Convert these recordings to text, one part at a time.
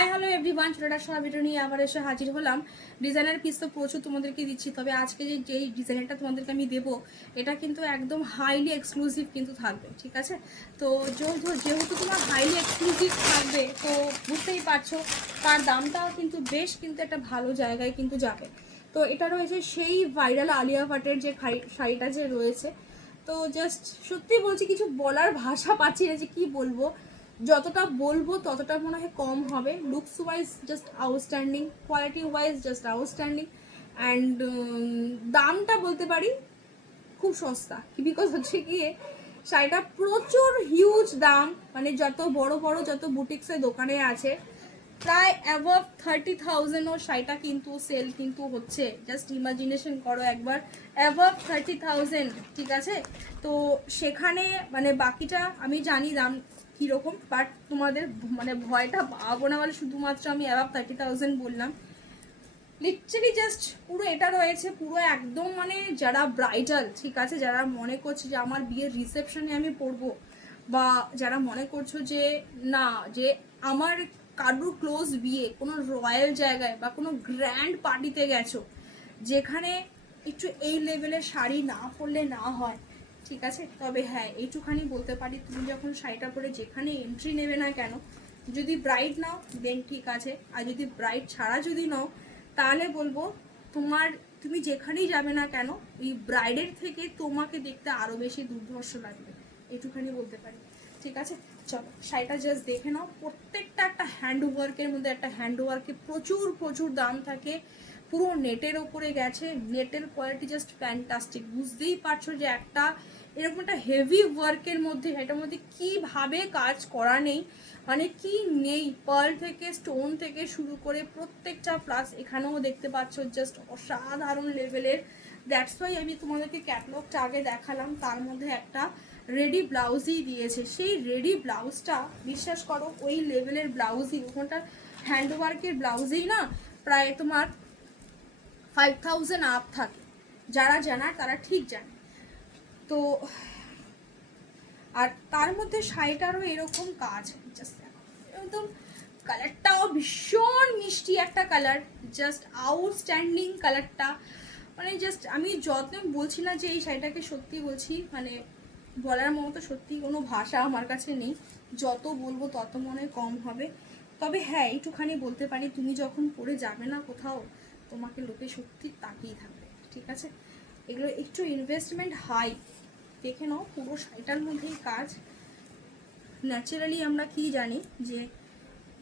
Hi hello everyone, ছোটটা সব video নিয়ে আবার এসে হাজির হলাম। ডিজাইনার পিস তো প্রচুর তোমাদেরকে দিচ্ছি, তবে আজকে যেই ডিজাইনটা তোমাদেরকে আমি দেবো এটা কিন্তু একদম হাইলি এক্সক্লুসিভ কিন্তু থাকবে, ঠিক আছে? তো যেহেতু তোমার হাইলি এক্সক্লুসিভ থাকবে তো বুঝতেই পারছো তার দামটাও কিন্তু বেশ কিন্তু একটা ভালো জায়গায় কিন্তু যাবে। তো এটা রয়েছে সেই ভাইরাল আলিয়া ভাটের যে শাড়িটা যে রয়েছে, তো জাস্ট সত্যি বলছি কিছু বলার ভাষা পাচ্ছি না যে কী বলবো। যতটা বলবো ততটা মনে হয় কম হবে। Looks wise just outstanding, quality wise just outstanding, and দামটা বলতে পারি খুব সস্তা, বিকজ হচ্ছে গিয়ে শাড়িটা প্রচুর হিউজ দাম, মানে যত বড় বড় যত বুটিক্সের দোকানে আছে প্রায় অ্যাবভ 30,000 শাড়িটা কিন্তু সেল কিন্তু হচ্ছে। জাস্ট ইমাজিনেশন করো একবার, অ্যাবভ 30,000, ঠিক আছে? তো সেখানে মানে বাকিটা আমি জানি দাম কীরকম, বাট তোমাদের মানে ভয়টা পাবো না বলে শুধুমাত্র আমি অ্যাবভ 30,000 বললাম। লিটারালি জাস্ট পুরো এটা রয়েছে পুরো একদম মানে যারা ব্রাইডাল, ঠিক আছে, যারা মনে করছে যে আমার বিয়ের রিসেপশনে আমি পরবো, বা যারা মনে করছো যে না যে আমার কারুর ক্লোজ বিয়ে কোনো রয়্যাল জায়গায় বা কোনো গ্র্যান্ড পার্টিতে গেছো যেখানে একটু এই লেভেলের শাড়ি না পরলে না হয়, ঠিক আছে? তবে হ্যাঁ এইটুখানি বলতে পারি, তুমি যখন শাড়িটা পরে যেখানে এন্ট্রি নেবে না কেন, যদি ব্রাইড নাও দেন ঠিক আছে, আর যদি ব্রাইড ছাড়া যদি নাও তাহলে বলবো তুমি যেখানেই যাবে না কেন এই ব্রাইডের থেকে তোমাকে দেখতে আরও বেশি দুর্ধর্ষ লাগবে, এইটুখানি বলতে পারি, ঠিক আছে? চলো শাড়িটা জাস্ট দেখে নাও। প্রত্যেকটা একটা হ্যান্ডওয়ার্কের মধ্যে, একটা হ্যান্ডওয়ার্কে প্রচুর প্রচুর দাম থাকে, পুরো নেটের ওপরে গেছে, নেটের কোয়ালিটি জাস্ট ফ্যান্টাস্টিক। বুঝতেই পারছো যে একটা এরকম একটা হেভি ওয়ার্কের মধ্যে, এটার মধ্যে কীভাবে কাজ করা নেই, মানে কি নেই, পার্ল থেকে স্টোন থেকে শুরু করে প্রত্যেকটা, প্লাস এখানেও দেখতে পাচ্ছ জাস্ট অসাধারণ লেভেলের। দ্যাটস ওয়াই আমি তোমাদেরকে ক্যাটলগটা আগে দেখালাম, তার মধ্যে একটা রেডি ব্লাউজই দিয়েছে। সেই রেডি ব্লাউজটা বিশ্বাস করো ওই লেভেলের ব্লাউজই, ওখানটা হ্যান্ডওয়ার্কের ব্লাউজেই না প্রায় তোমার 5,000 আপ থাকে। যারা জানার তারা ঠিক জানে। তো আর তার মধ্যে শাড়িটারও এরকম কাজ, জাস্ট একদম কালারটাও ভীষণ মিষ্টি একটা কালার, জাস্ট আউটস্ট্যান্ডিং কালারটা। মানে জাস্ট আমি যত বলছি না যে এই শাড়িটাকে, সত্যি বলছি মানে বলার মতো সত্যি কোনো ভাষা আমার কাছে নেই, যত বলবো তত মনে কম হবে। তবে হ্যাঁ এইটুখানি বলতে পারি, তুমি যখন পরে যাবে না কোথাও তোমাকে লোকে সত্যি তাকিয়ে থাকবে, ঠিক আছে? এগুলো একটু ইনভেস্টমেন্ট হাই, দেখে নাও পুরো শাড়িটার মধ্যেই কাজ। ন্যাচারালি আমরা কি জানি যে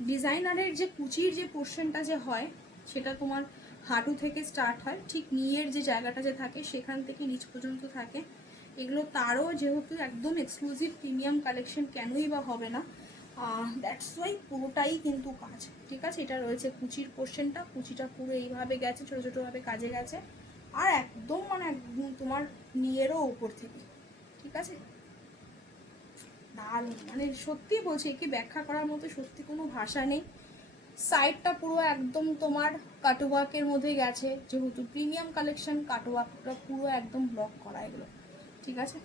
ডিজাইনারের যে কুচির যে পোর্শনটা যে হয় সেটা তোমার হাঁটু থেকে স্টার্ট হয়, ঠিক নিয়ের যে জায়গাটা যে থাকে সেখান থেকে নিচ পর্যন্ত থাকে। এগুলো তারও যেহেতু একদম এক্সক্লুসিভ প্রিমিয়াম কালেকশন, কেনই বা হবে না, দ্যাটস ওয়াই পুরোটাই কিন্তু কাজ, ঠিক আছে? এটা রয়েছে কুচির পোর্শনটা, কুচিটা পুরো এইভাবে গেছে, ছোটো ছোটোভাবে কাজে গেছে, আর একদম মানে একদম তোমার নিয়েরও উপর থেকে, ঠিক আছে? দারুণ, মানে সত্যি বলছি একে ব্যাখ্যা করার মতো সত্যি কোনো ভাষা নেই। সাইডটা পুরো একদম তোমার কাটওয়ার্কের মধ্যে গেছে, যেহেতু প্রিমিয়াম কালেকশন কাটওয়ার্কটা পুরো একদম ব্লক করা এগুলো, ঠিক আছে?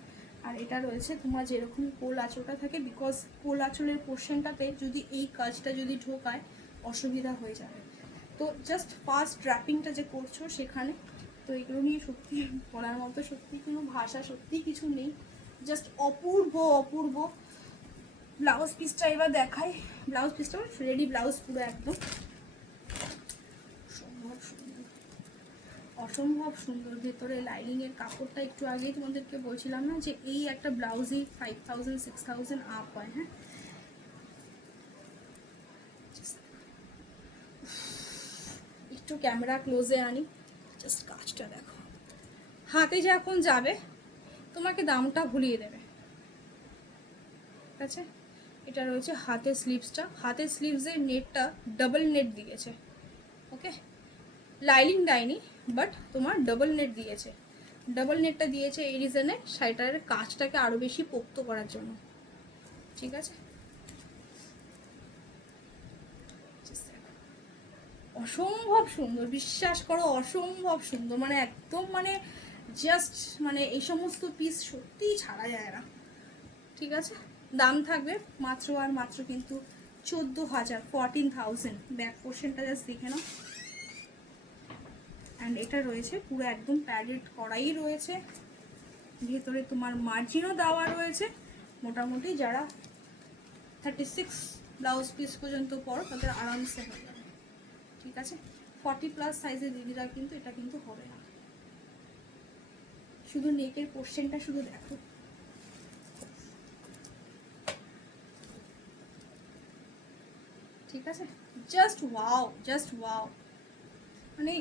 আর এটা রয়েছে তোমার যেরকম কোল আঁচলটা থাকে, বিকজ কোল আঁচলের পোর্শনটাতে যদি এই কাজটা যদি ঢোকায় অসুবিধা হয়ে যাবে। তো জাস্ট ফার্স্ট ড্র্যাপিংটা যে করছো সেখানে, তো এগুলো নিয়ে সত্যি বলার মতো সত্যি কোনো ভাষা সত্যি কিছু নেই, জাস্ট অপূর্ব অপূর্ব। ব্লাউজ পিসটা এবার দেখাই। ব্লাউজ পিসটা রেডি ব্লাউজ, পুরো একদম অসম্ভব সুন্দর, অসম্ভব সুন্দর। ভেতরে লাইনিংয়ের কাপড়টা একটু আগেই তোমাদেরকে বলছিলাম না যে এই একটা ব্লাউজই 5,000 6,000 আপ হয়। হ্যাঁ, একটু ক্যামেরা ক্লোজে আনি, জাস্ট কাজটা দেখো। হাতে যখন যাবে তোমাকে দামটা ভুলিয়ে দেবে, ঠিক আছে? এটা রয়েছে হাতের স্লিভসটা, হাতের স্লিভসের নেটটা ডাবল নেট দিয়েছে, ওকে? লাইনিং দেয়নি, বাট তোমার ডাবল নেট দিয়েছে। ডাবল নেটটা দিয়েছে এই রিজনে শাড়িটার কাজটাকে আরও বেশি পোক্ত করার জন্য, ঠিক আছে? অসম্ভব সুন্দর, বিশ্বাস করো অসম্ভব সুন্দর, মানে একদম মানে জাস্ট মানে এই সমস্ত পিস সত্যিই ছাড়া যায় না, ঠিক আছে? দাম থাকবে মাত্র আর মাত্র কিন্তু 14,000, 14,000। ব্যাক পোর্শনটা জাস্ট দেখে নাও। অ্যান্ড এটা রয়েছে পুরো একদম প্যাডেড করাই রয়েছে, ভেতরে তোমার মার্জিনও দেওয়া রয়েছে। মোটামুটি যারা 36 ব্লাউজ পিস পর্যন্ত পরো তাদের আরামসে হয়ে যাবে, ঠিক আছে। 40+ সাইজের দিদিরা কিন্তু এটা কিন্তু হবে না। শুধু নেকের পোর্শনটা শুধু দেখো, ঠিক আছে। জাস্ট ওয়াও, জাস্ট ওয়াও, মানে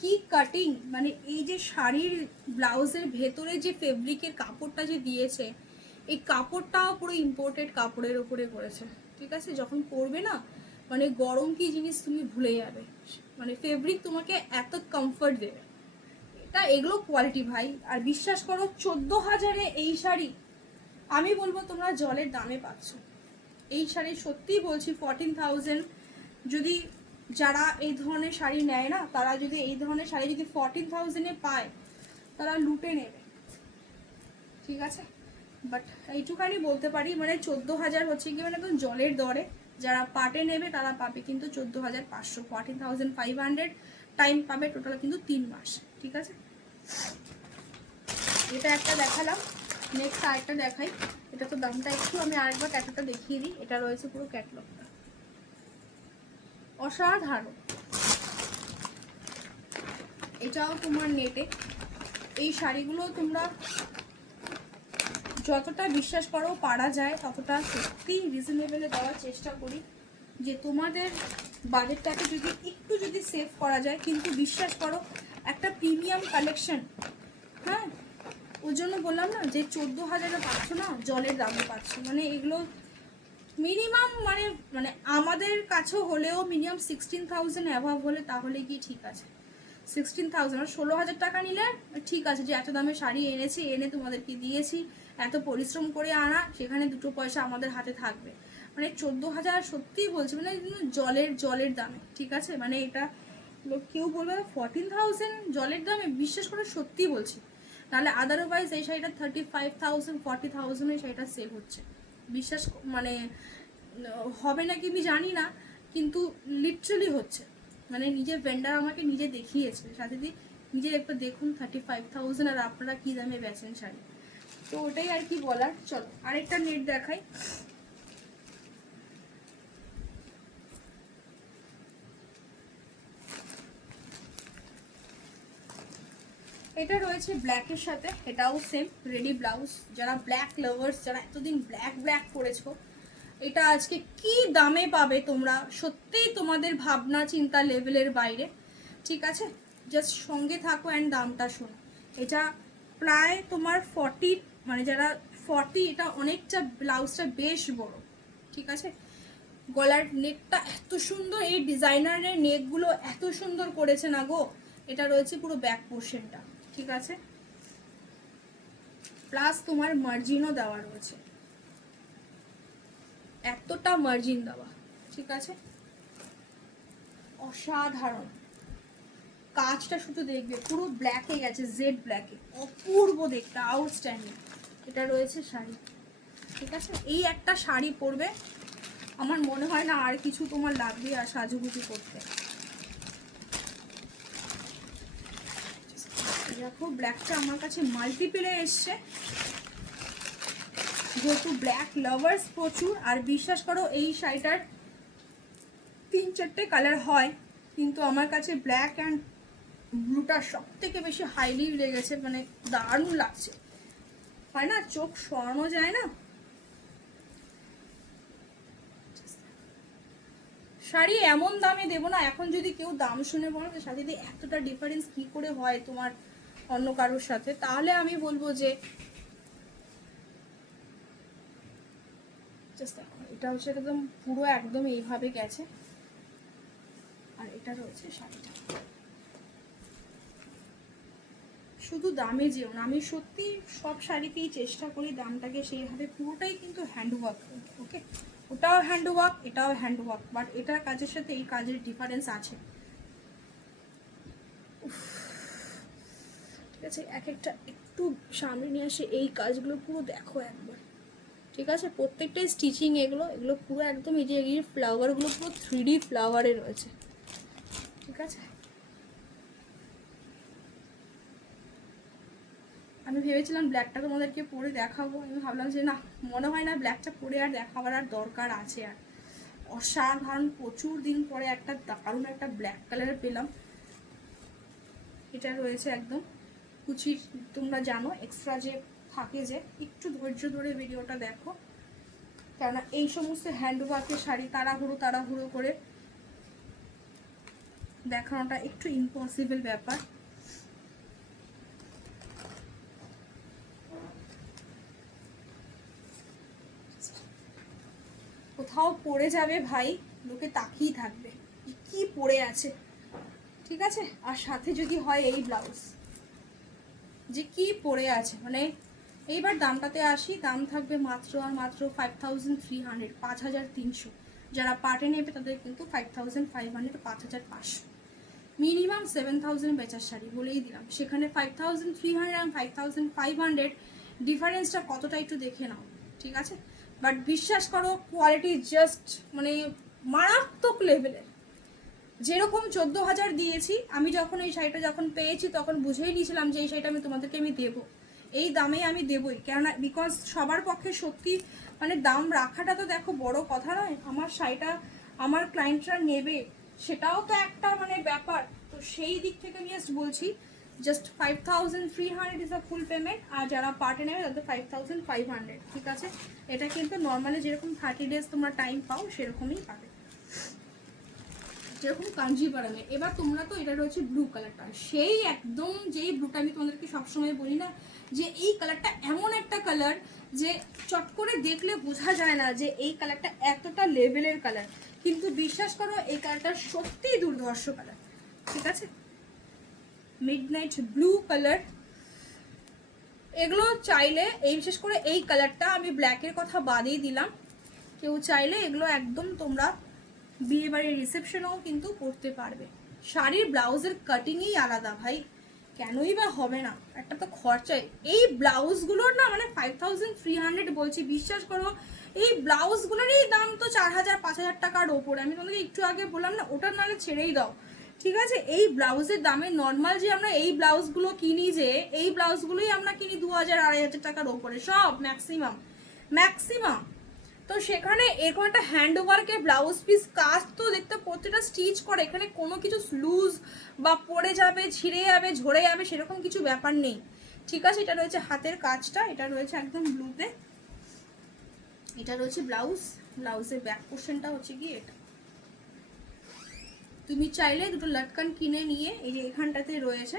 কি কাটিং, মানে এই যে শাড়ির ব্লাউজের ভেতরে যে ফেব্রিকের কাপড়টা যে দিয়েছে, এই কাপড়টাও পুরো ইম্পোর্টেড কাপড়ের ওপরে করেছে, ঠিক আছে। যখন পরবে না, মানে গরম কি জিনিস তুমি ভুলে যাবে, মানে ফেব্রিক তোমাকে এত কমফর্ট দেবে। এটা এগুলো কোয়ালিটি ভাই। আর বিশ্বাস করো 14,000-এ এই শাড়ি আমি বলবো তোমরা জলের দামে পাচ্ছ। এই শাড়ি সত্যিই বলছি 14,000, যদি যারা এই ধরনের শাড়ি নেয় না, তারা যদি এই ধরনের শাড়ি যদি 14,000-এ পায়, তারা লুটে নেবে, ঠিক আছে। বাট এইটুখানি বলতে পারি, মানে 14,000 হচ্ছে কি মানে একদম জলের দরে। যারা পাটে নেবে তারা পাবে কিন্তু 14,500, 14,500 টাইম পাবে টোটাল কিন্তু 3 মাস, ঠিক আছে। এটা একটা দেখালাম, নেক্সট আরেকটা দেখাই। এটা তো দামটা একটু আমি আরেকবার ক্যাটালগটা দেখিয়ে দিই। এটা রয়েছে পুরো ক্যাটালগটা, অসাধারণ। এটাও তোমার নেটে। এই শাড়িগুলো তোমরা যতটা বিশ্বাস করো পারা যায় ততটা সত্যি রিজনেবলে দেওয়ার চেষ্টা করি, যে তোমাদের বাজেটটাকে যদি সেভ করা যায়। কিন্তু বিশ্বাস করো একটা প্রিমিয়াম কালেকশন, হ্যাঁ, ওর জন্য বললাম না যে 14,000-এ পাচ্ছ না, জলের দামে পাচ্ছ। মানে এগুলো মিনিমাম মানে মানে আমাদের কাছেও হলেও মিনিমাম 16,000 অ্যাভাব হলে তাহলে কি ঠিক আছে। 16,000 আর 16,000 টাকা নিলে ঠিক আছে, যে এত দামে শাড়ি এনেছি, এনে তোমাদেরকে দিয়েছি, এত পরিশ্রম করে আনা, সেখানে দুটো পয়সা আমাদের হাতে থাকবে। মানে 14,000 সত্যিই বলছি, মানে জলের দামে, ঠিক আছে। মানে এটা কেউ বলবে 14,000 জলের দামে, বিশ্বাস করে সত্যিই বলছি। নাহলে আদারওয়াইজ এই শাড়িটা 35,000, 40,000 এই শাড়িটা সেল হচ্ছে। বিশ্বাস মানে হবে নাকি আমি জানি না, কিন্তু লিটারালি হচ্ছে। মানে নিজের ভেন্ডার আমাকে নিজে দেখিয়েছে, সাথে দিয়ে নিজের একটা দেখুন 35,000 আর আপনারা কী দামে বেচেন শাড়ি। তো ওটাই আর কি বলার। চলো আরেকটা নেট দেখাই। এটা রয়েছে ব্ল্যাকের সাথে, এটাও সেম রেডি ব্লাউজ। যারা ব্ল্যাক লাভার্স, যারা এতদিন ব্ল্যাক করেছো, এটা আজকে কি দামে পাবে তোমরা, সত্যিই তোমাদের ভাবনা চিন্তা লেভেলের বাইরে, ঠিক আছে। জাস্ট সঙ্গে থাকো অ্যান্ড দামটা শোনো। এটা প্রায় তোমার 40, মানে যারা 40, এটা অনেকটা ব্লাউজটা বেশ বড়, ঠিক আছে। গলার নেকটা এত সুন্দর, এই ডিজাইনারের নেকগুলো এত সুন্দর করেছে না গো। এটা রয়েছে পুরো ব্যাক পোর্শনটা, ঠিক আছে। প্লাস তোমার মার্জিনও দেওয়া রয়েছে, এতটা মার্জিন দেওয়া, ঠিক আছে। অসাধারণ কাজটা শুধু দেখবে, পুরো ব্ল্যাকে গেছে, জেড ব্ল্যাকে, অপূর্ব দেখতে, আউটস্ট্যান্ডিং। এটা রয়েছে শাড়ি, ঠিক আছে। এই একটা শাড়ি পরবে, আমার মনে হয় না আর কিছু তোমার লাগবে আর সাজুগুজু করতে। দেখো ব্ল্যাকটা আমার কাছে মাল্টিপেলে এসছে, যেহেতু ব্ল্যাক লাভার্স প্রচুর। আর বিশ্বাস করো এই শাড়িটার 3-4টে কালার হয়, কিন্তু আমার কাছে ব্ল্যাক অ্যান্ড ব্লুটা সব থেকে বেশি হাইলি লেগেছে, মানে দারুণ লাগছে, হয় না, চোখ সরানো যায় না। শাড়ি এমন দামে দেবো না, এখন যদি কেউ দাম শুনে বলো যে শাড়িতে এতটা ডিফারেন্স কি করে হয় তোমার অন্য কারোর সাথে, তাহলে আমি বলবো যে এটা হচ্ছে একদম পুরো একদম এইভাবে গেছে। আর এটা রয়েছে শাড়িটা। শুধু দামে যেও না, আমি সত্যি সব শাড়িতেই চেষ্টা করি দামটাকে সেইভাবে, পুরোটাই কিন্তু হ্যান্ডওয়ার্ক, ওকে। ওটাও হ্যান্ডওয়ার্ক, এটাও হ্যান্ডওয়ার্ক, বাট এটার কাজের সাথে এই কাজের ডিফারেন্স আছে, ঠিক আছে। এক একটা একটু সামনে নিয়ে আসে, এই কাজগুলো পুরো দেখো একবার, ঠিক আছে, প্রত্যেকটাই স্টিচিং এগুলো এগুলো পুরো একদম এই যে এই ফ্লাওয়ারগুলো পুরো 3D ফ্লাওয়ারে রয়েছে। ঠিক আছে, আমি ভেবেছিলাম ব্ল্যাকটা তোমাদেরকে পরে দেখাবো, আমি ভাবলাম যে না, মনে হয় না ব্ল্যাকটা পরে আর দেখাবার আর দরকার আছে। আর অসাধারণ, প্রচুর দিন পরে একটা দারুণ একটা ব্ল্যাক কালারের পেলাম। এটা রয়েছে একদম কুচির, তোমরা জানো এক্সট্রা যে থাকে, যে একটু ধৈর্য ধরে ভিডিওটা দেখো, কেননা এই সমস্ত হ্যান্ডওয়ার্কের শাড়ি তাড়াহুড়ো করে দেখানোটা একটু ইম্পসিবল ব্যাপার। কোথাও পড়ে যাবে ভাই, লোকে তাকিয়ে থাকবে কি পড়ে আছে। ঠিক আছে, আর সাথে যদি হয় এই ব্লাউজ, যে কি পড়ে আছে, মানে এইবার দামটাতে আসি, দাম থাকবে মাত্র আর মাত্র 5300, 5300। যারা পার্টে নেবে তাদের কিন্তু 5500, 5500, মিনিমাম 7000 বেচার শাড়ি বলেই দিলাম। সেখানে 5300 আর 5500 ডিফারেন্সটা কতটা একটু দেখে নাও। ঠিক আছে, বাট বিশ্বাস করো কোয়ালিটি জাস্ট মানে মারাত্মক লেভেলের। যেরকম 14,000 দিয়েছি আমি, যখন এই শাড়িটা যখন পেয়েছি তখন বুঝেই নিয়েছিলাম যে এই শাড়িটা তোমাদেরকে আমি দেবো, এই দামে আমি দেবই। কেননা বিকজ সবার পক্ষে সত্যি মানে দাম রাখাটা তো দেখো বড় কথা নয়, আমার শাড়িটা আমার ক্লায়েন্টরা নেবে সেটাও তো একটা মানে ব্যাপার। তো সেই দিক থেকে আমি জাস্ট বলছি, just 5300 is a full payment, আর যারা পার্টে নেবে তাদের 5500। ঠিক আছে, এটা কিন্তু নর্মালি যেরকম 30 ডেজ তোমরা টাইম পাও সেরকমই পাবে, যেরকম কাঞ্জিভারামে। এবার তোমরা তো এটা রয়েছে ব্লু কালারটা, সেই একদম যেই ব্লুটা আমি তোমাদেরকে সবসময় বলি না যে এই কালারটা এমন একটা কালার যে চট করে দেখলে বোঝা যায় না যে এই কালারটা এতটা লেভেলের কালার, কিন্তু বিশ্বাস করো এই কালারটা সত্যিই দুর্ধর্ষ কালার। ঠিক আছে, মিডনাইট ব্লু কালার। এগুলো চাইলে এই বিশেষ করে এই কালারটা আমি ব্ল্যাকের কথা বাদেই দিলাম, কেউ চাইলে এগুলো একদম তোমরা বিয়ে বাড়ির রিসেপশনেও কিন্তু পরতে পারবে। শাড়ির ব্লাউজের কাটিংই আলাদা ভাই, কেনই বা হবে না, একটা তো খরচাই। এই ব্লাউজগুলোর না মানে 5300 বলছি, বিশ্বাস করো এই ব্লাউজগুলোরই দাম তো 4000-5000 টাকার ওপরে। আমি তোমাকে একটু আগে বললাম না, ওটা নাহলে ছেড়েই দাও। ঠিক আছে, এই ব্লাউজের দামে নর্মাল যে আমরা এই ব্লাউজগুলো কিনি, যে এই ব্লাউজগুলোই আমরা কিনি 2000-2500 টাকার ওপরে সব ম্যাক্সিমাম। তো সেখানে এরকম একটা হ্যান্ডওয়ার্কের ব্লাউজ পিস, কাজ তো দেখতে প্রত্যেকটা স্টিচ করে, এখানে কোনো কিছু লুজ বা পড়ে যাবে, ছিঁড়ে যাবে, ঝরে যাবে সেরকম কিছু ব্যাপার নেই। ঠিক আছে, এটা রয়েছে হাতের কাজটা, এটা রয়েছে একদম ব্লুতে, এটা রয়েছে ব্লাউজের ব্যাক পোর্শনটা হচ্ছে কি এটা। তুমি চাইলে দুটো লটকান কিনে নিয়ে এই যে এখানটাতে রয়েছে,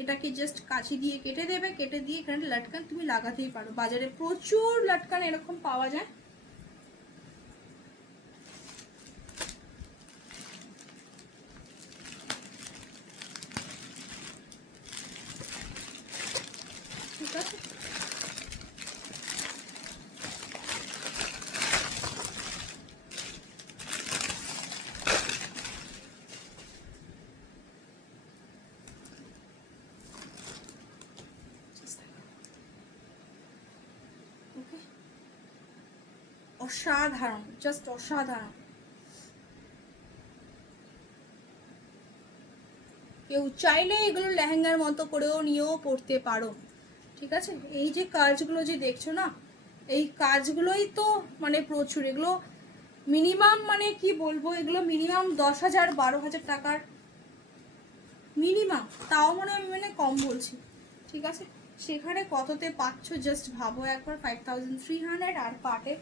এটাকে জাস্ট কাঁচি দিয়ে কেটে দেবে, কেটে দিয়ে এখানে লটকান তুমি লাগাতেই পারো। বাজারে প্রচুর লটকান এরকম পাওয়া যায়। ঠিক আছে, অসাধারণ, জাস্ট অসাধারণ। কেউ চাইলে এগুলো লেহেঙ্গার মতো করেও নিয়েও পরতে পারো। ঠিক আছে, এই যে কাজগুলো যে দেখছো না, এই কাজগুলোই তো মানে প্রচুর, এগুলো মিনিমাম মানে কি বলবো, এগুলো মিনিমাম 10,000-12,000 টাকার মিনিমাম, তাও মনে আমি মানে কম বলছি। ঠিক আছে, সেখানে কততে পাচ্ছ জাস্ট ভাবো একবার, 5300, আর পার্টে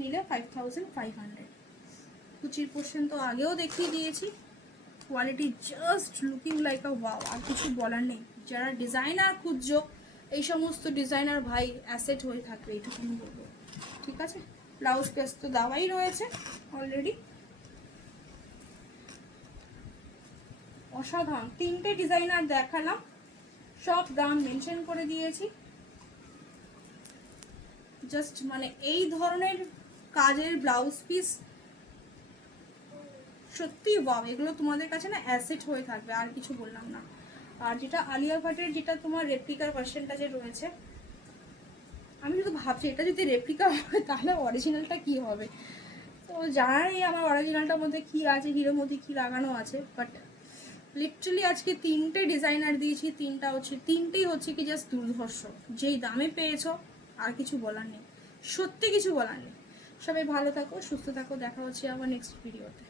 নিলে 5500। কুচির পোর্শন তো আগেও দেখিয়ে দিয়েছি, quality just looking like a wow, আর কিছু বলার নেই। যারা ডিজাইনার খুঁজছো, এই সমস্ত ডিজাইনার ভাই অ্যাসেট হয়ে থাকবে, এইটুকুনি বলবো। ঠিক আছে, ব্লাউজ পিস তো দেওয়াই রয়েছে অলরেডি। অসাধারণ, 3টে ডিজাইনার দেখালাম, সব দাম মেনশন করে দিয়েছি। জাস্ট মানে এই ধরনের কাজের ব্লাউজ পিস সত্যি ওয়াও, এগুলো তোমাদের কাছে না অ্যাসেট হয়ে থাকবে, আর কিছু বললাম না। আর যেটা আলিয়া ভাটের যেটা তোমার রেপ্লিকার ভার্সনটা যে রয়েছে, আমি শুধু ভাবছি এটা যদি রেপ্লিকা হয় তাহলে অরিজিনালটা কি হবে। তো জানাই আমার অরিজিনালটার মধ্যে কি আছে, হিরোর মধ্যে কি লাগানো আছে। বাট লিটারালি আজকে 3টে ডিজাইনার দিয়েছি, তিনটেই হচ্ছে কি জাস্ট দুর্ধর্ষ। যেই দামে পেয়েছো আর কিছু বলার নেই, সত্যি কিছু বলার নেই। সবাই ভালো থাকো, সুস্থ থাকো, দেখা হচ্ছে আবার নেক্সট ভিডিওতে।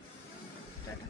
টাটা।